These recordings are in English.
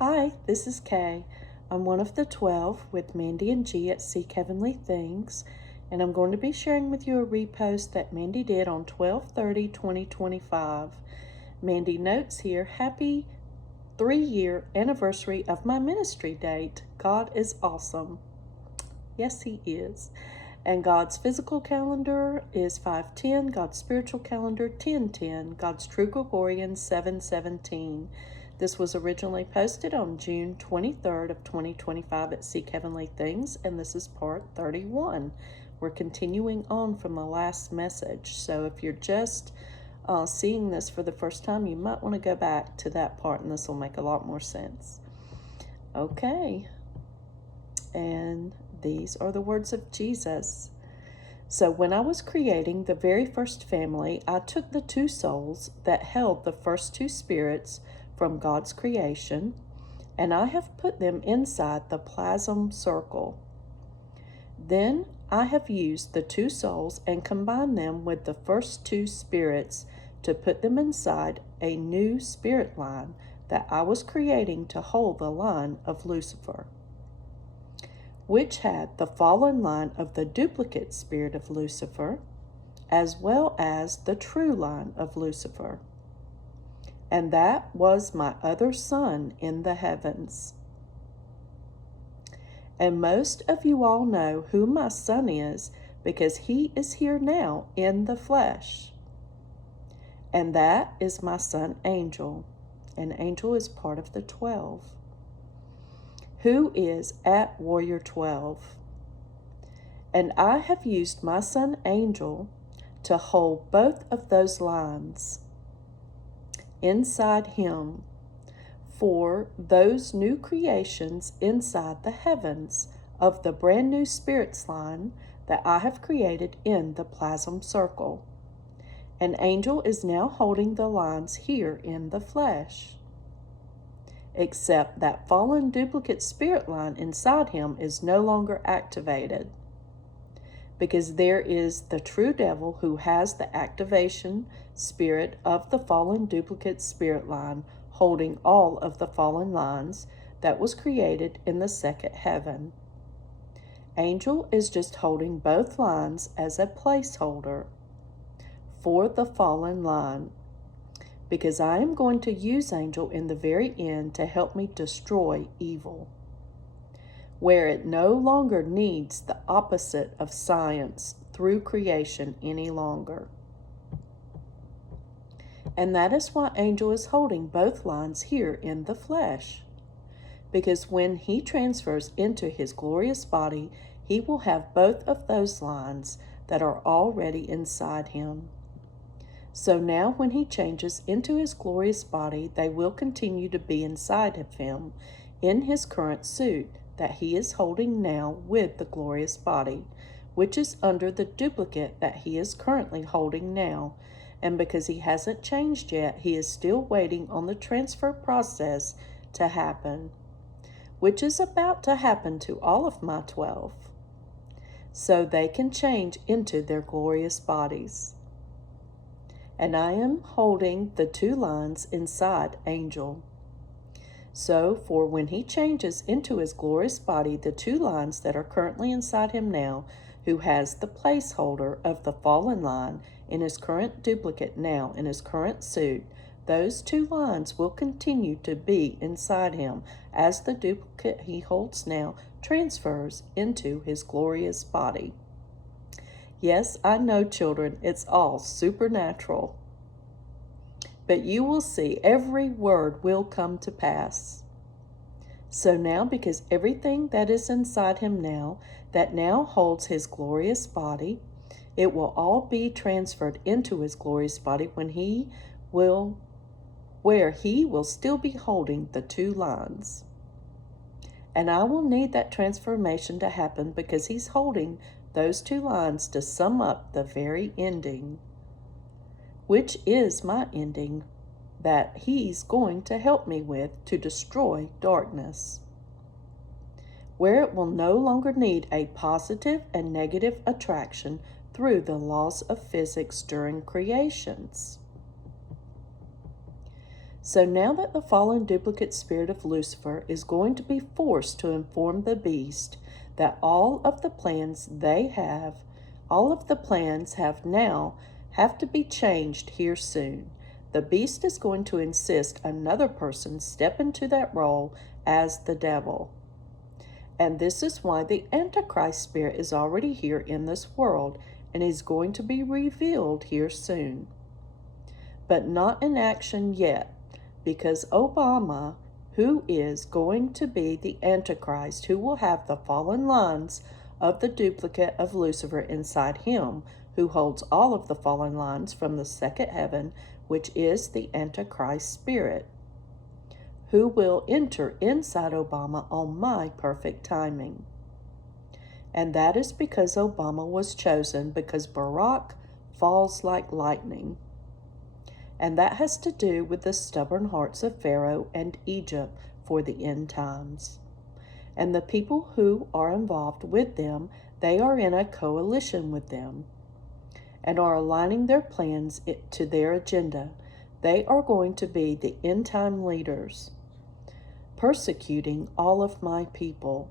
Hi, this is Kay. I'm one of the 12 with Mandy and G at Seek Heavenly Things, and I'm going to be sharing with you a repost that Mandy did on 12/30/2025. Mandy notes here, happy 3-year anniversary of my ministry date. God is awesome. Yes, He is. And God's physical calendar is 5/10, God's spiritual calendar 10/10, God's true Gregorian 7/17. This was originally posted on June 23rd of 2025 at Seek Heavenly Things, and this is part 31. We're continuing on from the last message, so if you're just seeing this for the first time, you might want to go back to that part, and this will make a lot more sense. Okay, and these are the words of Jesus. So when I was creating the very first family, I took the two souls that held the first two spirits from God's creation, and I have put them inside the plasm circle. Then I have used the two souls and combined them with the first two spirits to put them inside a new spirit line that I was creating to hold the line of Lucifer, which had the fallen line of the duplicate spirit of Lucifer, as well as the true line of Lucifer. And that was my other son in the heavens. And most of you all know who my son is because he is here now in the flesh. And that is my son Angel. And Angel is part of the 12. Who is at Warrior 12. And I have used my son Angel to hold both of those lines inside him for those new creations inside the heavens of the brand new spirits line that I have created in the plasm circle. And Angel is now holding the lines here in the flesh. Except that fallen duplicate spirit line inside him is no longer activated, because there is the true devil who has the activation spirit of the fallen duplicate spirit line holding all of the fallen lines that was created in the second heaven. Angel is just holding both lines as a placeholder for the fallen line, because I am going to use Angel in the very end to help me destroy evil, where it no longer needs the opposite of science through creation any longer. And that is why Angel is holding both lines here in the flesh, because when he transfers into his glorious body, he will have both of those lines that are already inside him. So now when he changes into his glorious body, they will continue to be inside of him in his current suit that he is holding now with the glorious body, which is under the duplicate that he is currently holding now. And because he hasn't changed yet, he is still waiting on the transfer process to happen, which is about to happen to all of my 12, so they can change into their glorious bodies. And I am holding the two lines inside Angel. So for when he changes into his glorious body, the two lines that are currently inside him now, who has the placeholder of the fallen line in his current duplicate now in his current suit, those two lines will continue to be inside him as the duplicate he holds now transfers into his glorious body. Yes, I know, children, it's all supernatural. But you will see every word will come to pass. So now, because everything that is inside him now, that now holds his glorious body, it will all be transferred into his glorious body where he will still be holding the two lines. And I will need that transformation to happen because he's holding those two lines to sum up the very ending, which is my ending that he's going to help me with to destroy darkness, where it will no longer need a positive and negative attraction through the laws of physics during creations. So now that the fallen duplicate spirit of Lucifer is going to be forced to inform the beast that all of the plans now have to be changed here soon. The beast is going to insist another person step into that role as the devil. And this is why the Antichrist spirit is already here in this world and is going to be revealed here soon. But not in action yet, because Obama, who is going to be the Antichrist, who will have the fallen lines of the duplicate of Lucifer inside him, who holds all of the fallen lines from the second heaven, which is the Antichrist spirit, who will enter inside Obama on my perfect timing. And that is because Obama was chosen, because Barack falls like lightning. And that has to do with the stubborn hearts of Pharaoh and Egypt for the end times. And the people who are involved with them, they are in a coalition with them and are aligning their plans to their agenda. They are going to be the end time leaders, persecuting all of my people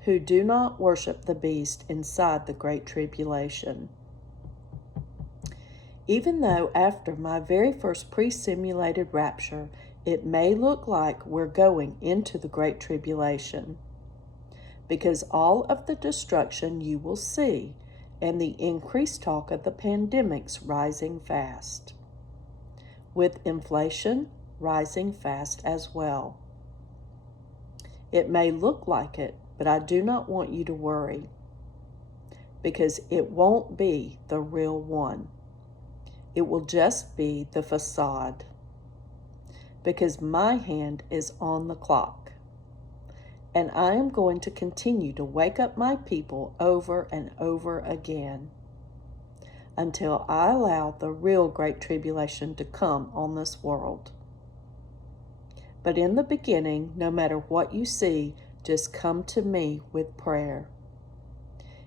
who do not worship the beast inside the Great Tribulation. Even though after my very first pre-simulated rapture, it may look like we're going into the Great Tribulation, because all of the destruction you will see and the increased talk of the pandemics rising fast, with inflation rising fast as well. It may look like it, but I do not want you to worry, because it won't be the real one. It will just be the facade, because my hand is on the clock, and I am going to continue to wake up my people over and over again until I allow the real Great Tribulation to come on this world. But in the beginning, no matter what you see, just come to me with prayer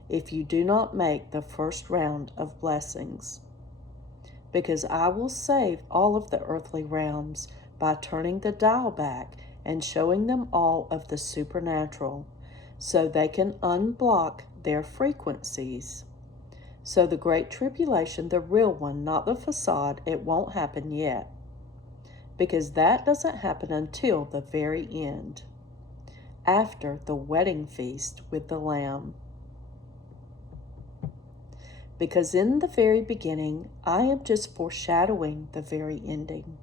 if you do not make the first round of blessings, because I will save all of the earthly realms by turning the dial back and showing them all of the supernatural, so they can unblock their frequencies. So the Great Tribulation, the real one, not the facade, it won't happen yet, because that doesn't happen until the very end, after the wedding feast with the Lamb. Because in the very beginning, I am just foreshadowing the very ending.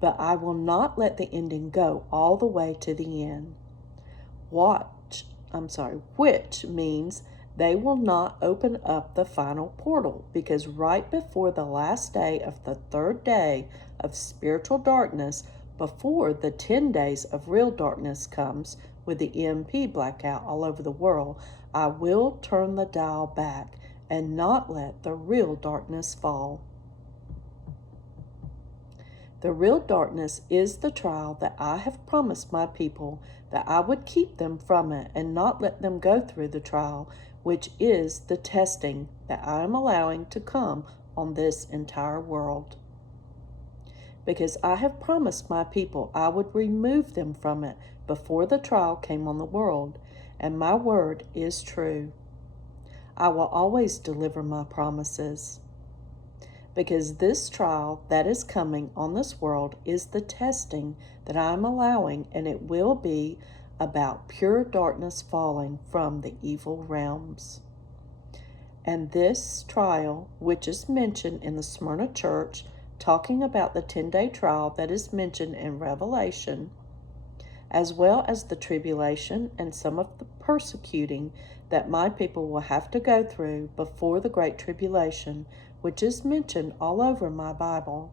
But I will not let the ending go all the way to the end. Which means they will not open up the final portal, because right before the last day of the third day of spiritual darkness, before the 10 days of real darkness comes with the EMP blackout all over the world, I will turn the dial back and not let the real darkness fall. The real darkness is the trial that I have promised my people that I would keep them from it and not let them go through the trial, which is the testing that I am allowing to come on this entire world. Because I have promised my people I would remove them from it before the trial came on the world, and my word is true. I will always deliver my promises, because this trial that is coming on this world is the testing that I'm allowing, and it will be about pure darkness falling from the evil realms. And this trial, which is mentioned in the Smyrna church, talking about the 10-day trial that is mentioned in Revelation, as well as the tribulation and some of the persecuting that my people will have to go through before the Great Tribulation, which is mentioned all over my Bible,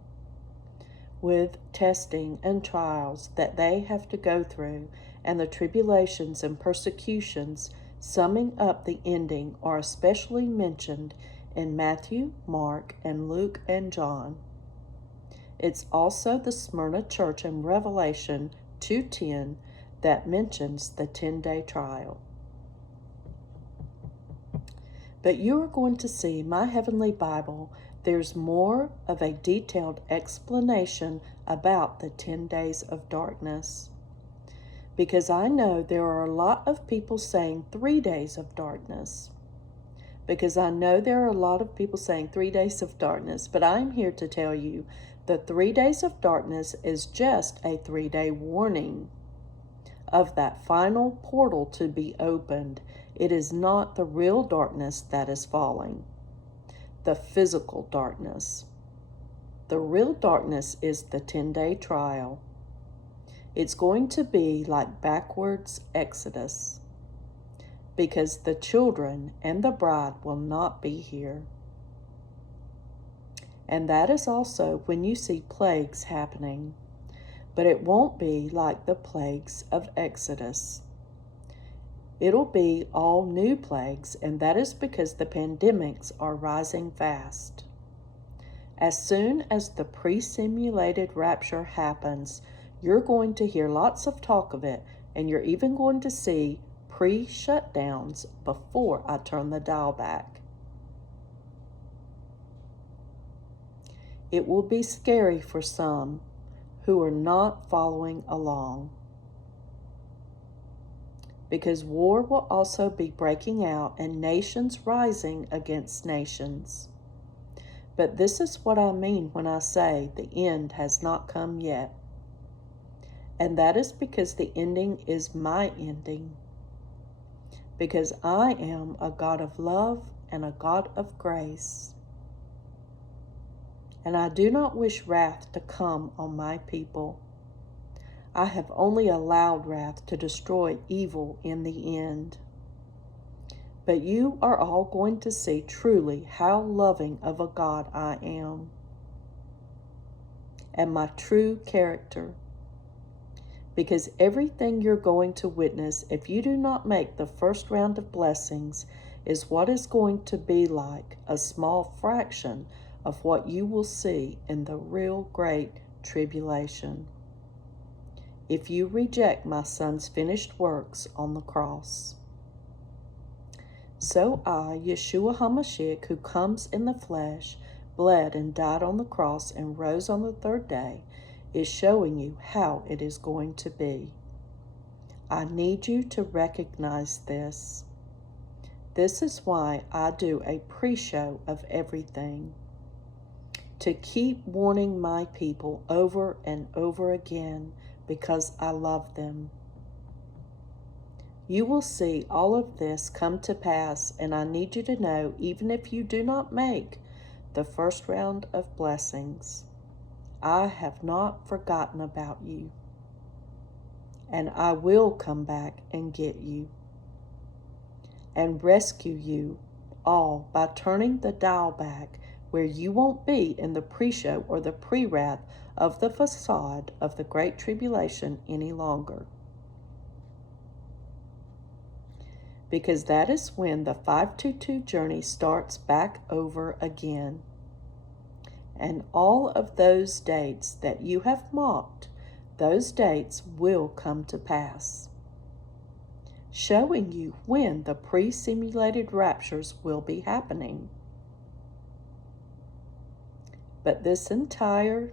with testing and trials that they have to go through, and the tribulations and persecutions summing up the ending are especially mentioned in Matthew, Mark, and Luke, and John. It's also the Smyrna church in Revelation 2:10 that mentions the 10-day trial. But you are going to see my Heavenly Bible. There's more of a detailed explanation about the 10 days of darkness. Because I know there are a lot of people saying 3 days of darkness. Because I know there are a lot of people saying 3 days of darkness, but I'm here to tell you the 3 days of darkness is just a 3-day warning of that final portal to be opened. It is not the real darkness that is falling, the physical darkness. The real darkness is the 10-day trial. It's going to be like backwards Exodus, because the children and the bride will not be here. And that is also when you see plagues happening. But it won't be like the plagues of Exodus. It'll be all new plagues, and that is because the pandemics are rising fast. As soon as the pre-simulated rapture happens, you're going to hear lots of talk of it, and you're even going to see pre-shutdowns before I turn the dial back. It will be scary for some who are not following along, because war will also be breaking out and nations rising against nations. But this is what I mean when I say the end has not come yet. And that is because the ending is my ending. Because I am a God of love and a God of grace. And I do not wish wrath to come on my people. I have only allowed wrath to destroy evil in the end. But you are all going to see truly how loving of a God I am, and my true character. Because everything you're going to witness, if you do not make the first round of blessings, is what is going to be like a small fraction of what you will see in the real great tribulation, if you reject my Son's finished works on the cross. So I, Yeshua HaMashiach, who comes in the flesh, bled and died on the cross and rose on the third day, is showing you how it is going to be. I need you to recognize this. This is why I do a pre-show of everything, to keep warning my people over and over again, because I love them. You will see all of this come to pass, and I need you to know, even if you do not make the first round of blessings, I have not forgotten about you, and I will come back and get you and rescue you all by turning the dial back, where you won't be in the pre-show or the pre-wrath of the facade of the Great Tribulation any longer. Because that is when the 522 journey starts back over again. And all of those dates that you have mocked, those dates will come to pass, showing you when the pre-simulated raptures will be happening. But this time,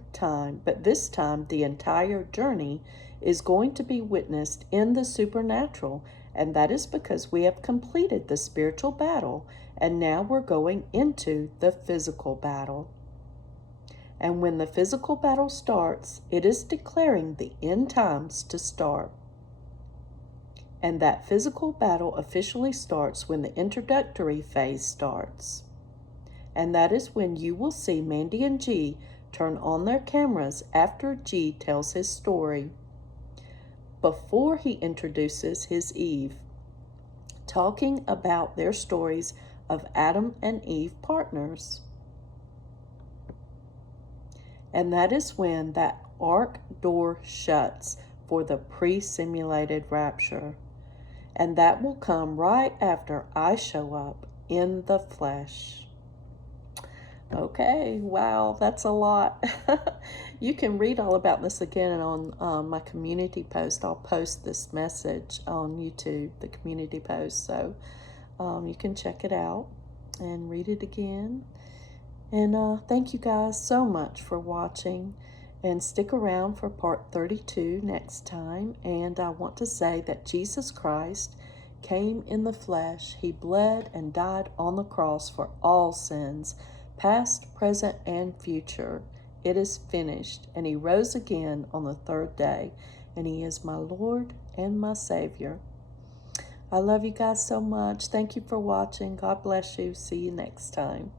the entire journey is going to be witnessed in the supernatural, and that is because we have completed the spiritual battle, and now we're going into the physical battle. And when the physical battle starts, it is declaring the end times to start. And that physical battle officially starts when the introductory phase starts. And that is when you will see Mandi and G turn on their cameras after G tells his story, before he introduces his Eve, talking about their stories of Adam and Eve partners. And that is when that ark door shuts for the pre-simulated rapture. And that will come right after I show up in the flesh. Okay, wow, that's a lot. You can read all about this again on my community post. I'll post this message on YouTube, the community post, so you can check it out and read it again. And thank you guys so much for watching. And stick around for part 32 next time. And I want to say that Jesus Christ came in the flesh. He bled and died on the cross for all sins, past, present, and future. It is finished. And he rose again on the third day. And he is my Lord and my Savior. I love you guys so much. Thank you for watching. God bless you. See you next time.